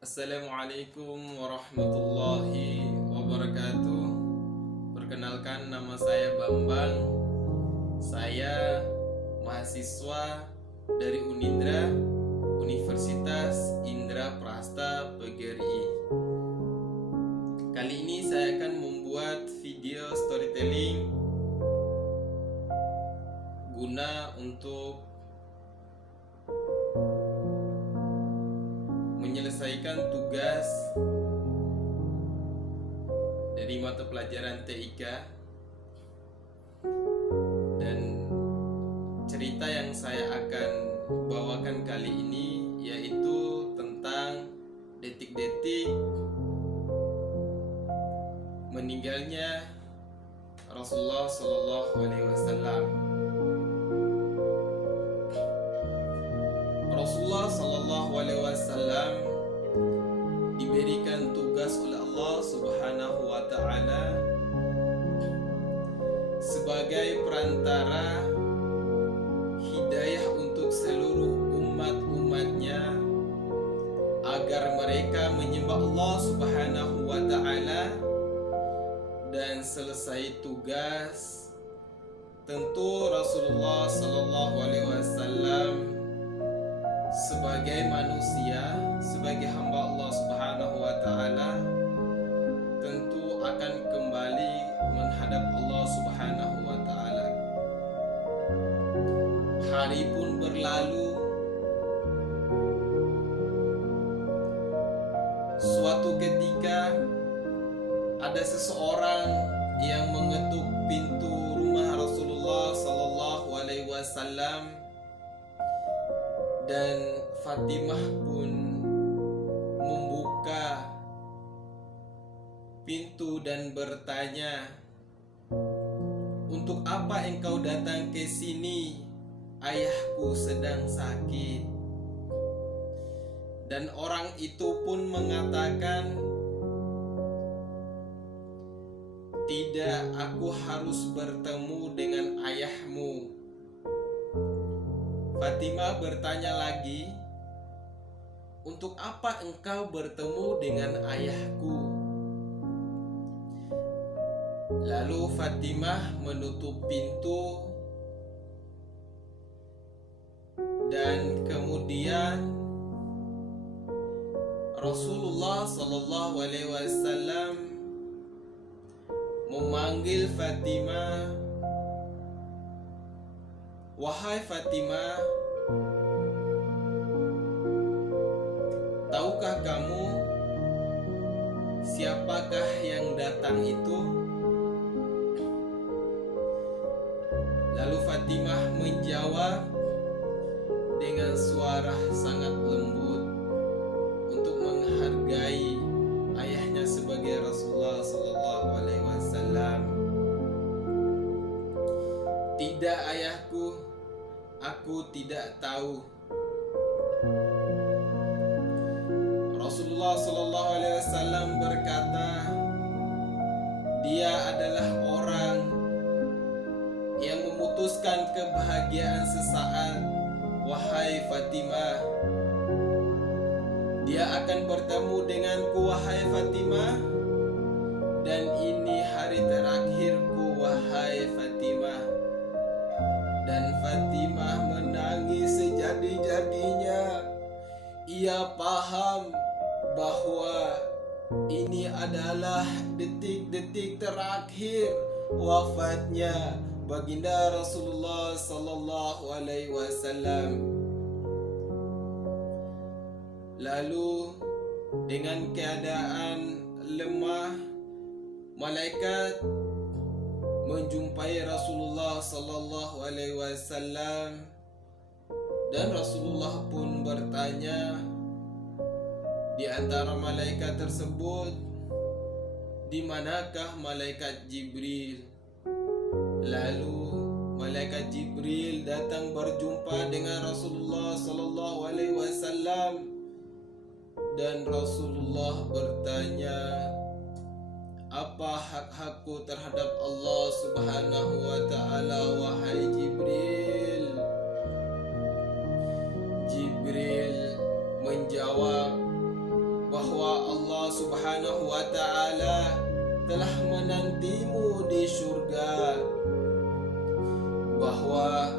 Assalamualaikum warahmatullahi wabarakatuh. Perkenalkan, nama saya Bambang. Saya mahasiswa dari Unindra, Universitas Indra Prasta PGRI. Kali ini saya akan membuat video storytelling guna untuk menyelesaikan tugas dari mata pelajaran TIK. Dan cerita yang saya akan bawakan kali ini yaitu tentang detik-detik meninggalnya Rasulullah Shallallahu Alaihi Wasallam. Rasulullah Shallallahu Alaihi Wasallam diberikan tugas oleh Allah Subhanahu Wa Taala sebagai perantara hidayah untuk seluruh umat-umatnya agar mereka menyembah Allah Subhanahu Wa Taala. Dan selesai tugas, tentu Rasulullah Shallallahu Alaihi Wasallam sebagai manusia, sebagai hamba Allah Subhanahu Wa Taala, tentu akan kembali menghadap Allah Subhanahu Wa Taala. Hari pun berlalu. Suatu ketika ada seseorang yang mengetuk pintu rumah Rasulullah Sallallahu Alaihi Wasallam, dan Fatimah pun membuka pintu dan bertanya, "Untuk apa engkau datang ke sini? Ayahku sedang sakit." Dan orang itu pun mengatakan, "Tidak, aku harus bertemu dengan ayahmu." Fatimah bertanya lagi, "Untuk apa engkau bertemu dengan ayahku?" Lalu Fatimah menutup pintu, dan kemudian Rasulullah Sallallahu Alaihi Wasallam memanggil Fatimah, "Wahai Fatimah, tahukah kamu siapakah yang datang itu?" Lalu Fatimah menjawab dengan suara sangat lembut untuk menghargai ayahnya sebagai Rasulullah Sallallahu Alaihi Wasallam. "Tidak ayahku, aku tidak tahu." Rasulullah Sallallahu Alaihi Wasallam berkata, "Dia adalah orang yang memutuskan kebahagiaan sesaat, wahai Fatimah. Dia akan bertemu denganku, wahai Fatimah, dan ini hari terakhirku, wahai Fatimah." Dan Fatimah menangis sejadi-jadinya. Ia paham bahwa ini adalah detik-detik terakhir wafatnya baginda Rasulullah Sallallahu Alaihi Wasallam. Lalu dengan keadaan lemah, malaikat menjumpai Rasulullah Sallallahu Alaihi Wasallam, dan Rasulullah pun bertanya di antara malaikat tersebut, "Di manakah malaikat Jibril?" Lalu malaikat Jibril datang berjumpa dengan Rasulullah Sallallahu Alaihi Wasallam, dan Rasulullah bertanya, "Apa hak-hakku terhadap Allah Subhanahu Wa Taala, wahai Jibril?" Jibril menjawab Subhanahu wa Ta'ala telah menantimu di surga, bahwa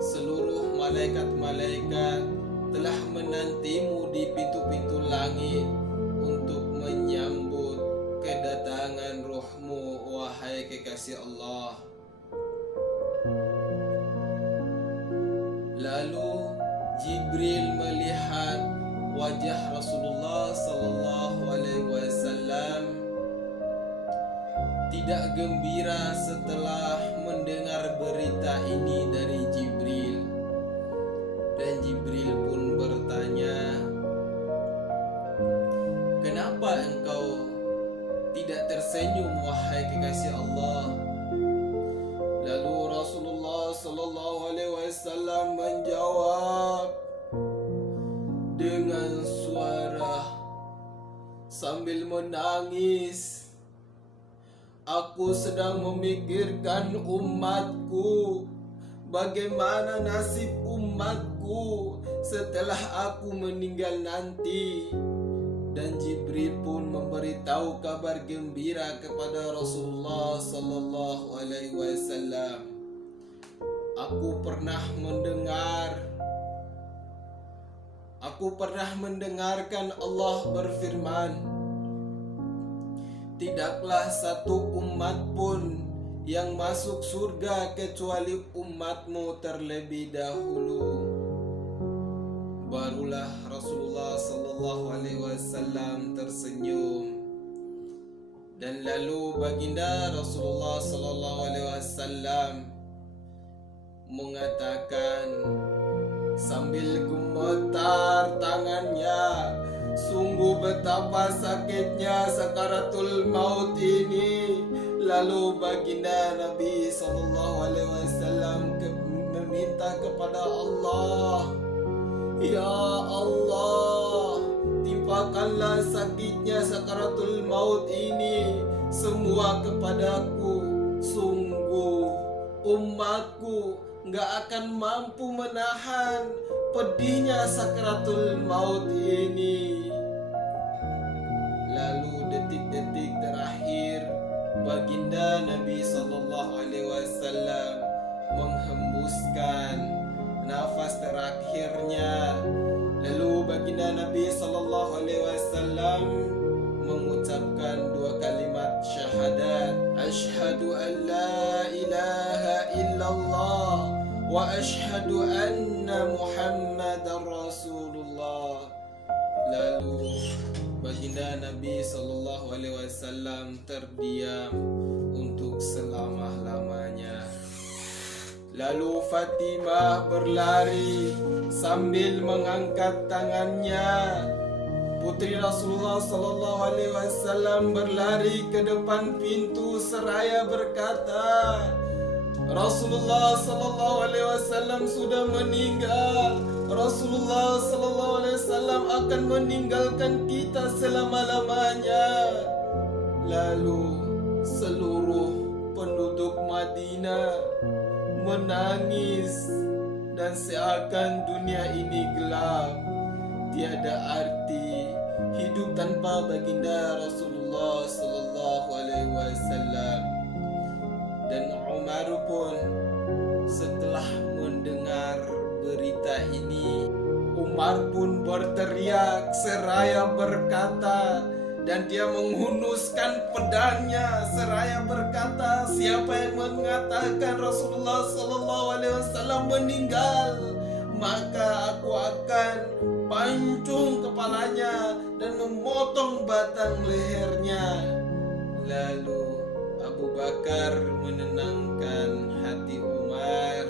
seluruh malaikat-malaikat telah menantimu di pintu-pintu langit untuk menyambut kedatangan ruhmu, wahai kekasih Allah. Lalu Jibril melihat wajah Rasulullah sallallahu alaihi wasallam tidak gembira setelah mendengar berita ini dari Jibril. Dan Jibril pun bertanya, "Kenapa engkau tidak tersenyum, wahai kekasih Allah?" Lalu Rasulullah sallallahu alaihi wasallam menjawab dengan suara sambil menangis, "Aku sedang memikirkan umatku, bagaimana nasib umatku setelah aku meninggal nanti." Dan Jibril pun memberitahu kabar gembira kepada Rasulullah sallallahu alaihi wasallam. Aku pernah mendengarkan Allah berfirman, "Tidaklah satu umat pun yang masuk surga kecuali umatmu terlebih dahulu." Barulah Rasulullah sallallahu alaihi wasallam tersenyum. Dan lalu baginda Rasulullah sallallahu alaihi wasallam mengatakan sambil gemetar tangannya, "Sungguh betapa sakitnya sakaratul maut ini." Lalu baginda Nabi sallallahu alaihi wasallam meminta kepada Allah, "Ya Allah, timpakanlah sakitnya sakaratul maut ini semua kepadaku. Sungguh umatku gak akan mampu menahan pedihnya sakaratul maut ini." Lalu detik-detik terakhir baginda Nabi sallallahu alaihi wasallam menghembuskan nafas terakhirnya. Lalu baginda Nabi sallallahu alaihi wasallam mengucapkan dua kalimat syahadat, "Asyhadu an la ilaha illallah wa asyhadu anna Muhammadar Rasulullah." Lalu baginda Nabi sallallahu alaihi wasallam terdiam untuk selama-lamanya. Lalu Fatimah berlari sambil mengangkat tangannya. Putri Rasulullah sallallahu alaihi wasallam berlari ke depan pintu seraya berkata, "Rasulullah sallallahu alaihi wasallam sudah meninggal. Rasulullah sallallahu alaihi wasallam akan meninggalkan kita selama-lamanya." Lalu seluruh penduduk Madinah menangis dan seakan dunia ini gelap, tiada arti hidup tanpa baginda Rasulullah sallallahu alaihi wasallam. Dan Umar pun setelah mendengar berita ini, Umar pun berteriak seraya berkata, dan dia menghunuskan pedangnya seraya berkata, "Siapa yang mengatakan Rasulullah sallallahu alaihi wasallam meninggal, maka aku akan pancung kepalanya dan memotong batang lehernya." Lalu Abu Bakar menenangkan hati Umar,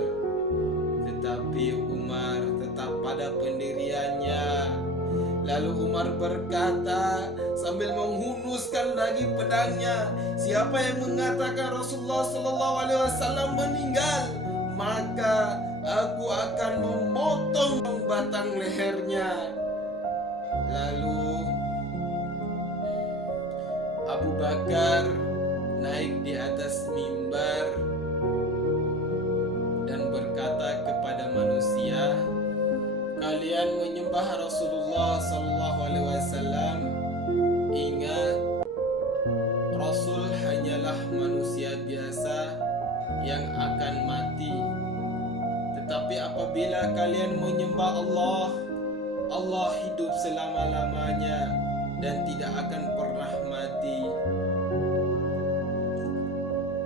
tetapi Umar tetap pada pendiriannya. Lalu Umar berkata sambil menghunuskan lagi pedangnya, "Siapa yang mengatakan Rasulullah sallallahu alaihi wasallam meninggal, maka aku akan memotong batang lehernya." Lalu Abu Bakar naik di atas mimbar dan berkata kepada manusia, "Kalian menyembah Rasulullah sallallahu alaihi wasallam. Ingat apabila kalian menyembah Allah, Allah hidup selama-lamanya dan tidak akan pernah mati.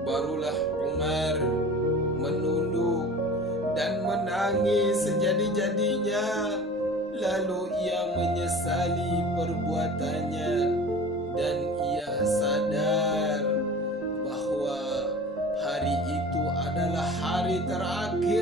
Barulah Umar menunduk dan menangis sejadi-jadinya. Lalu ia menyesali perbuatannya dan ia sadar bahwa hari itu adalah hari terakhir